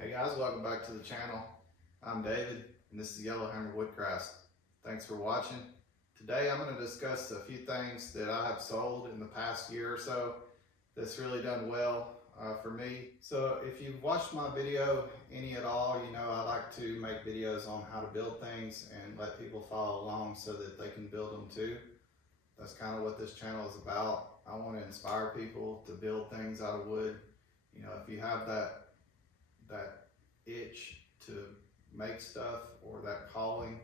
Hey guys, welcome back to the channel. I'm David and this is Yellowhammer Woodcraft. Thanks for watching. Today I'm going to discuss a few things that I have sold in the past year or so that's really done well for me. So if you've watched my video any at all, you know I like to make videos on how to build things and let people follow along so that they can build them too. That's kind of what this channel is about. I want to inspire people to build things out of wood. You know, if you have that itch to make stuff or that calling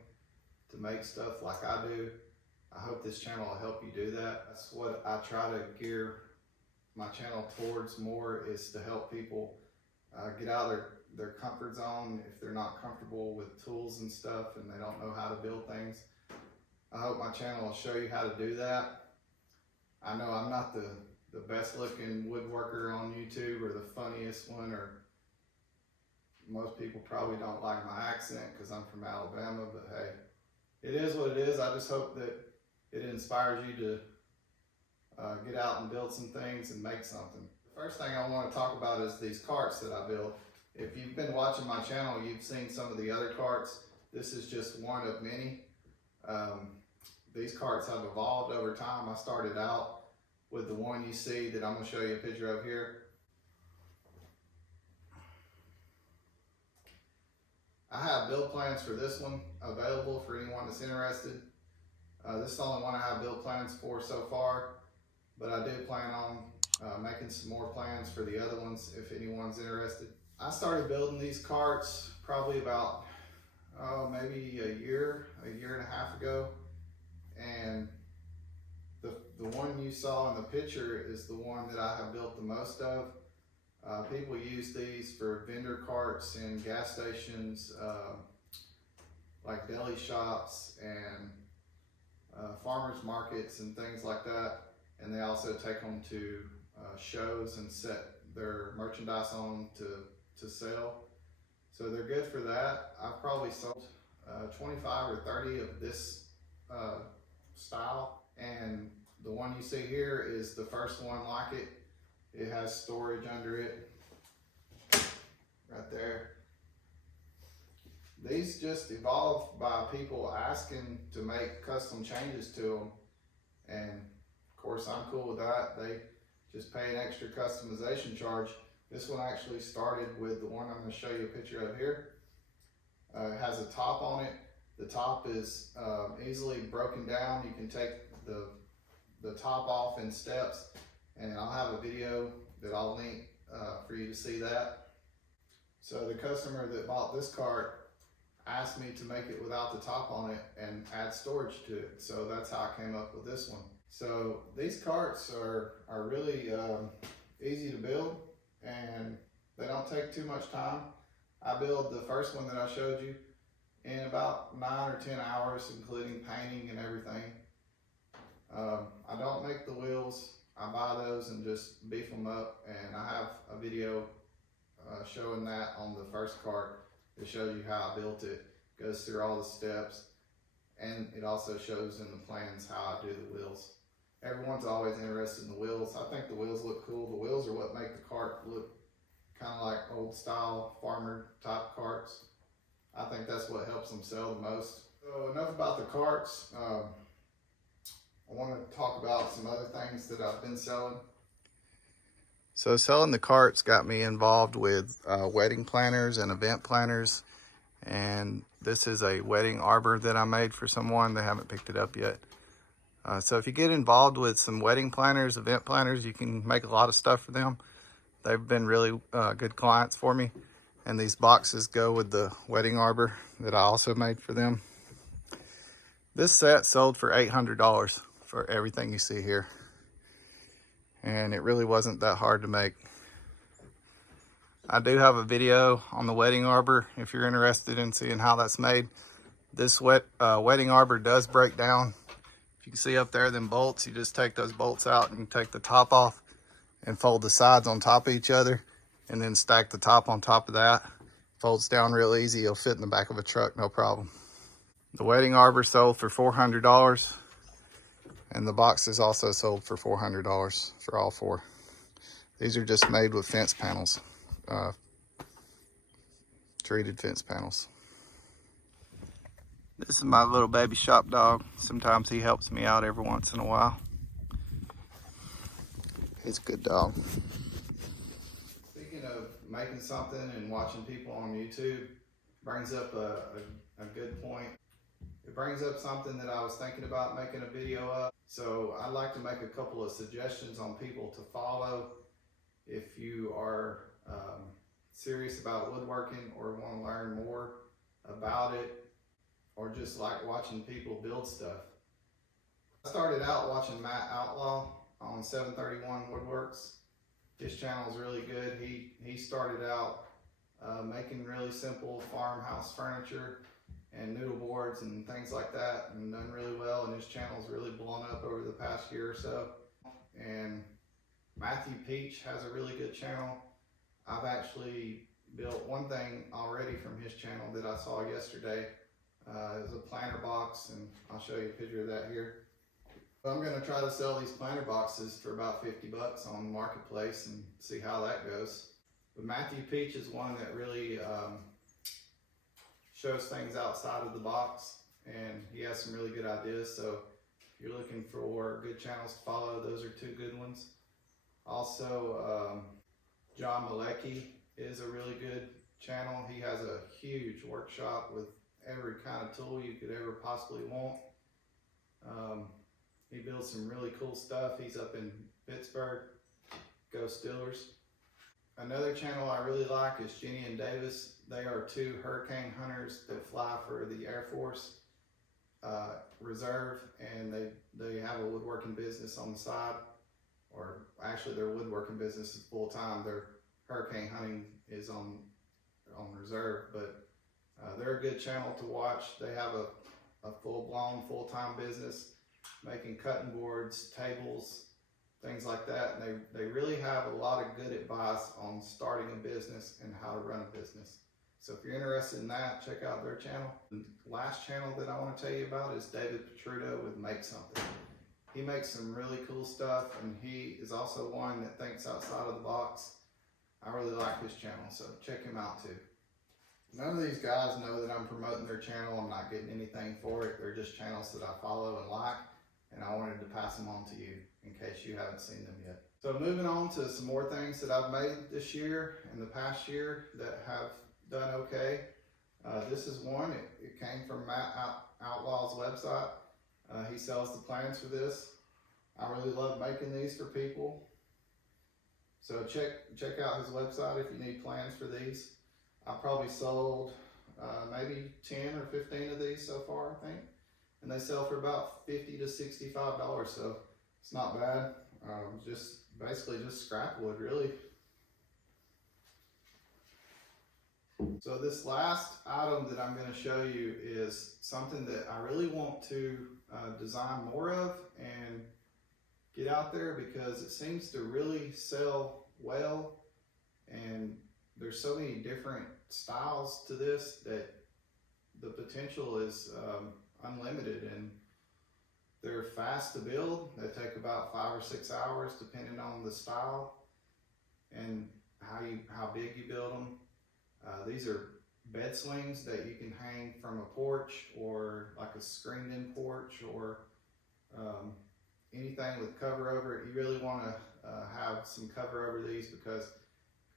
to make stuff like I do, I hope this channel will help you do that. That's what I try to gear my channel towards more, is to help people get out of their comfort zone if they're not comfortable with tools and stuff and they don't know how to build things. I hope my channel will show you how to do that. I know I'm not the best looking woodworker on YouTube or the funniest one, or most people probably don't like my accent because I'm from Alabama, but hey, it is what it is. I just hope that it inspires you to get out and build some things and make something. The first thing I want to talk about is these carts that I built. If you've been watching my channel, you've seen some of the other carts. This is just one of many. These carts have evolved over time. I started out with the one you see that I'm going to show you a picture of here. I have build plans for this one available for anyone that's interested. This is the only one I have build plans for so far, but I do plan on making some more plans for the other ones if anyone's interested. I started building these carts probably about maybe a year and a half ago, and the one you saw in the picture is the one that I have built the most of. People use these for vendor carts in gas stations, like deli shops and farmers markets and things like that. And they also take them to shows and set their merchandise on to sell. So they're good for that. I've probably sold 25 or 30 of this style. And the one you see here is the first one like it. It has storage under it, right there. These just evolved by people asking to make custom changes to them. And of course I'm cool with that. They just pay an extra customization charge. This one actually started with the one I'm going to show you a picture of here. It has a top on it. The top is easily broken down. You can take the top off in steps, and I'll have a video that I'll link for you to see that. So the customer that bought this cart asked me to make it without the top on it and add storage to it. So that's how I came up with this one. So these carts are really easy to build, and they don't take too much time. I built the first one that I showed you in about 9 or 10 hours, including painting and everything. I don't make the wheels. I buy those and just beef them up, and I have a video showing that on the first cart. It shows you how I built it, goes through all the steps, and it also shows in the plans how I do the wheels. Everyone's always interested in the wheels. I think the wheels look cool. The wheels are what make the cart look kind of like old style farmer type carts. I think that's what helps them sell the most. So enough about the carts. I want to talk about some other things that I've been selling. So selling the carts got me involved with wedding planners and event planners. And this is a wedding arbor that I made for someone. They haven't picked it up yet. So if you get involved with some wedding planners, event planners, you can make a lot of stuff for them. They've been really good clients for me. And these boxes go with the wedding arbor that I also made for them. This set sold for $800 for everything you see here. And it really wasn't that hard to make. I do have a video on the wedding arbor if you're interested in seeing how that's made. This wedding arbor does break down. If you can see up there, them bolts, you just take those bolts out and take the top off and fold the sides on top of each other, and then stack the top on top of that. Folds down real easy. It'll fit in the back of a truck, no problem. The wedding arbor sold for $400, and the boxes also sold for $400 for all four. These are just made with fence panels, treated fence panels. This is my little baby shop dog. Sometimes he helps me out every once in a while. He's a good dog. Speaking of making something and watching people on YouTube, brings up a good point. It brings up something that I was thinking about making a video of. So I'd like to make a couple of suggestions on people to follow if you are serious about woodworking or want to learn more about it, or just like watching people build stuff. I started out watching Matt Outlaw on 731 Woodworks. His channel is really good. He started out making really simple farmhouse furniture and noodle boards and things like that, and done really well, and his channel's really blown up over the past year or so. And Matthew Peach has a really good channel. I've actually built one thing already from his channel that I saw yesterday. It was a planter box, and I'll show you a picture of that here. I'm going to try to sell these planter boxes for about 50 bucks on the marketplace and see how that goes. But Matthew Peach is one that really shows things outside of the box, and he has some really good ideas. So if you're looking for good channels to follow, those are two good ones. Also, John Malecki is a really good channel. He has a huge workshop with every kind of tool you could ever possibly want. He builds some really cool stuff. He's up in Pittsburgh. Go Steelers. Another channel I really like is Jenny and Davis. They are two hurricane hunters that fly for the Air Force Reserve, and they have a woodworking business on the side. Or actually their woodworking business is full time. Their hurricane hunting is on reserve, but they're a good channel to watch. They have a full-blown, full-time business making cutting boards, tables, things like that. And they really have a lot of good advice on starting a business and how to run a business. So if you're interested in that, check out their channel. The last channel that I want to tell you about is David Petruto with Make Something. He makes some really cool stuff, and he is also one that thinks outside of the box. I really like his channel, so check him out too. None of these guys know that I'm promoting their channel. I'm not getting anything for it. They're just channels that I follow and like, and I wanted to pass them on to you in case you haven't seen them yet. So moving on to some more things that I've made this year and the past year that have done okay. This is one. It came from Matt Outlaw's website. He sells the plans for this. I really love making these for people. So check out his website if you need plans for these. I probably sold maybe 10 or 15 of these so far, I think. And they sell for about $50 to $65, so it's not bad. Basically just scrap wood, really. So this last item that I'm going to show you is something that I really want to design more of and get out there, because it seems to really sell well, and there's so many different styles to this that the potential is unlimited, and they're fast to build. They take about 5 or 6 hours depending on the style and how big you build them. These are bed swings that you can hang from a porch, or like a screened in porch, or anything with cover over it. You really want to have some cover over these, because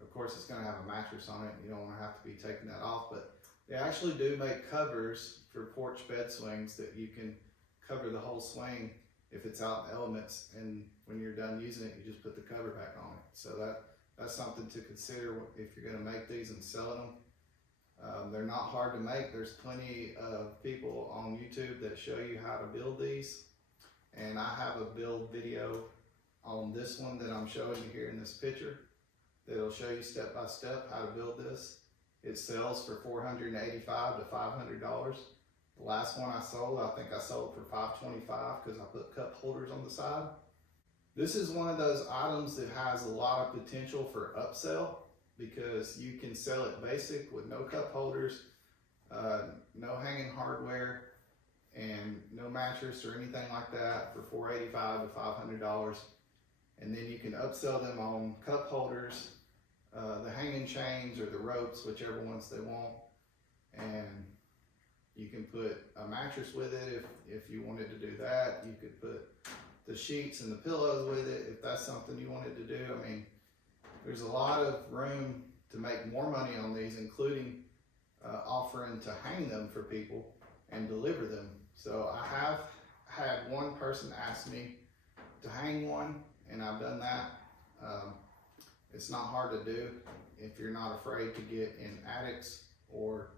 of course it's going to have a mattress on it. You don't want to have to be taking that off, but they actually do make covers for porch bed swings that you can cover the whole swing if it's out in the elements, and when you're done using it, you just put the cover back on it. So that's something to consider if you're going to make these and sell them. They're not hard to make. There's plenty of people on YouTube that show you how to build these, and I have a build video on this one that I'm showing you here in this picture that'll show you step by step how to build this. It sells for $485 to $500. The last one I sold, I think I sold for $525 because I put cup holders on the side. This is one of those items that has a lot of potential for upsell, because you can sell it basic with no cup holders, no hanging hardware, and no mattress or anything like that for $485 to $500. And then you can upsell them on cup holders, the hanging chains or the ropes, whichever ones they want. And you can put a mattress with it if you wanted to do that. You could put the sheets and the pillows with it if that's something you wanted to do. I mean, there's a lot of room to make more money on these, including offering to hang them for people and deliver them. So I have had one person ask me to hang one, and I've done that. It's not hard to do if you're not afraid to get in attics or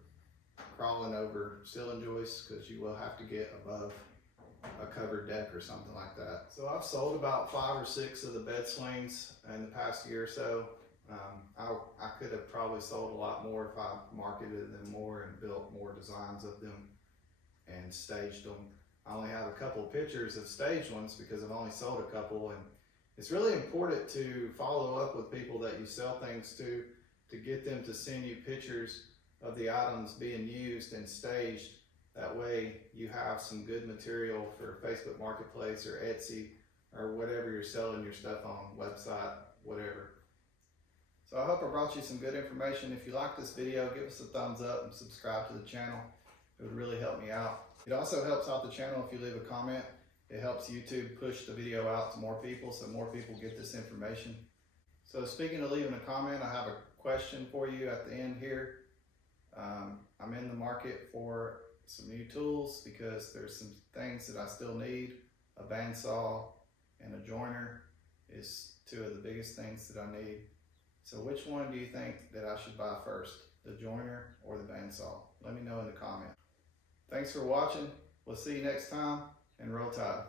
crawling over ceiling joists, because you will have to get above a covered deck or something like that. So I've sold about 5 or 6 of the bed swings in the past year or so. I could have probably sold a lot more if I marketed them more and built more designs of them and staged them. I only have a couple of pictures of staged ones because I've only sold a couple, and it's really important to follow up with people that you sell things to get them to send you pictures of the items being used and staged. That way you have some good material for Facebook Marketplace or Etsy or whatever you're selling your stuff on, website, whatever. So I hope I brought you some good information. If you like this video, give us a thumbs up and subscribe to the channel. It would really help me out. It also helps out the channel if you leave a comment. It helps YouTube push the video out to more people so more people get this information. So speaking of leaving a comment, I have a question for you at the end here. I'm in the market for some new tools because there's some things that I still need. A bandsaw and a joiner is 2 of the biggest things that I need. So which one do you think that I should buy first? The joiner or the bandsaw? Let me know in the comment. Thanks for watching. We'll see you next time, and roll tide.